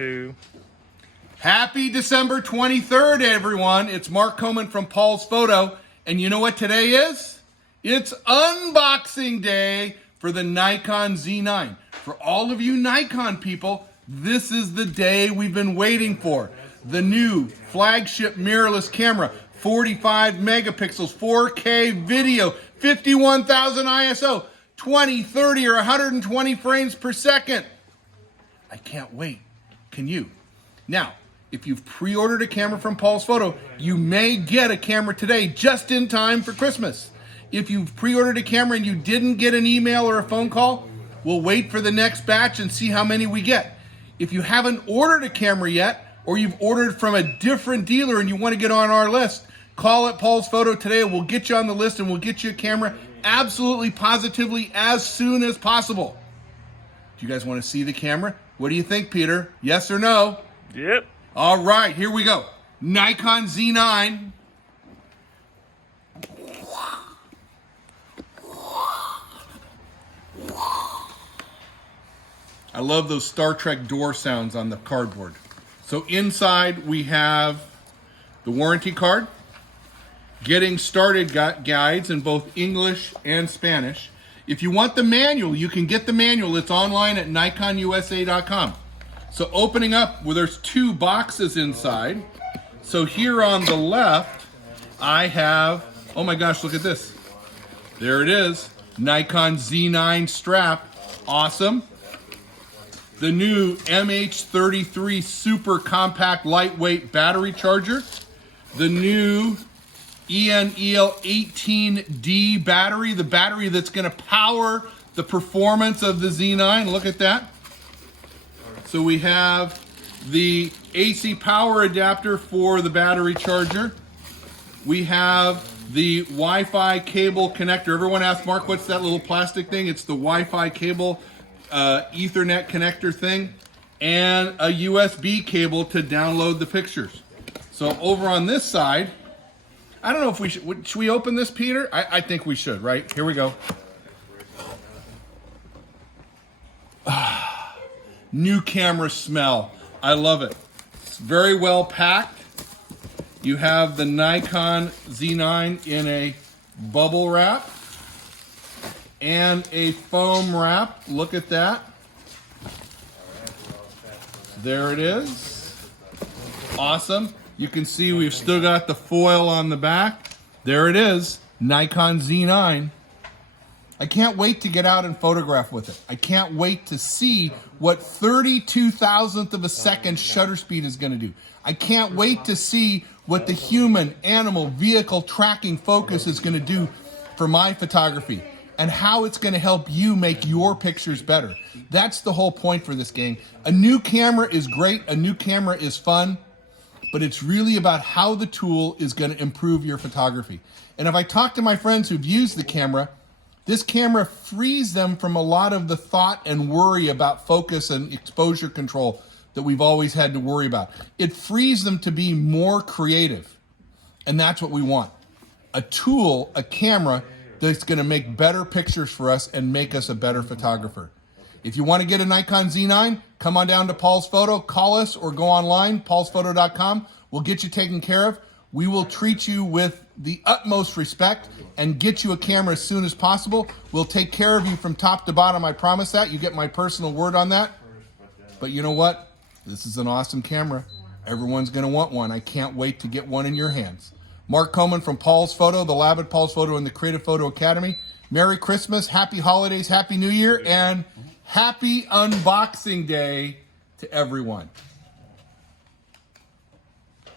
2. Happy December 23rd, everyone. It's Mark Coman from Paul's Photo. And you know what today is? It's unboxing day for the Nikon Z9. For all of you Nikon people, this is the day we've been waiting for. The new flagship mirrorless camera, 45 megapixels, 4K video, 51,000 ISO, 20, 30, or 120 frames per second. I can't wait. Can you? Now, if you've pre-ordered a camera from Paul's Photo, you may get a camera today just in time for Christmas. If you've pre-ordered a camera and you didn't get an email or a phone call, we'll wait for the next batch and see how many we get. If you haven't ordered a camera yet, or you've ordered from a different dealer and you want to get on our list, call at Paul's Photo today. We'll get you on the list and we'll get you a camera absolutely, positively as soon as possible. Do you guys want to see the camera? What do you think, Peter? Yes or no? Yep. All right, here we go. Nikon Z9. I love those Star Trek door sounds on the cardboard. So inside we have the warranty card, getting started guides in both English and Spanish. If you want the manual, you can get the manual. It's online at nikonusa.com. So opening up, well, there's two boxes inside. So here on the left, I have, oh my gosh, look at this. There it is, Nikon Z9 strap, awesome. The new MH33 super compact lightweight battery charger. The new ENEL 18D battery, the battery that's gonna power the performance of the Z9, look at that. So we have the AC power adapter for the battery charger. We have the Wi-Fi cable connector. Everyone asks, Mark, what's that little plastic thing? It's the Wi-Fi cable Ethernet connector thing, and a USB cable to download the pictures. So over on this side, I don't know if we should we open this, Peter? I think we should, right? Here we go. New camera smell. I love it. It's very well packed. You have the Nikon Z9 in a bubble wrap and a foam wrap. Look at that. There it is. Awesome. You can see we've still got the foil on the back. There it is, Nikon Z9. I can't wait to get out and photograph with it. I can't wait to see what 32,000th of a second shutter speed is going to do. I can't wait to see what the human, animal, vehicle tracking focus is going to do for my photography and how it's going to help you make your pictures better. That's the whole point for this gang. A new camera is great. A new camera is fun. But it's really about how the tool is going to improve your photography. And if I talk to my friends who've used the camera, this camera frees them from a lot of the thought and worry about focus and exposure control that we've always had to worry about. It frees them to be more creative. And that's what we want. A tool, a camera that's going to make better pictures for us and make us a better photographer. If you want to get a Nikon Z9, come on down to Paul's Photo, call us or go online, paulsphoto.com. We'll get you taken care of. We will treat you with the utmost respect and get you a camera as soon as possible. We'll take care of you from top to bottom, I promise that. You get my personal word on that. But you know what? This is an awesome camera. Everyone's going to want one. I can't wait to get one in your hands. Mark Coman from Paul's Photo, the lab at Paul's Photo and the Creative Photo Academy. Merry Christmas, Happy Holidays, Happy New Year, and Happy Unboxing Day to everyone.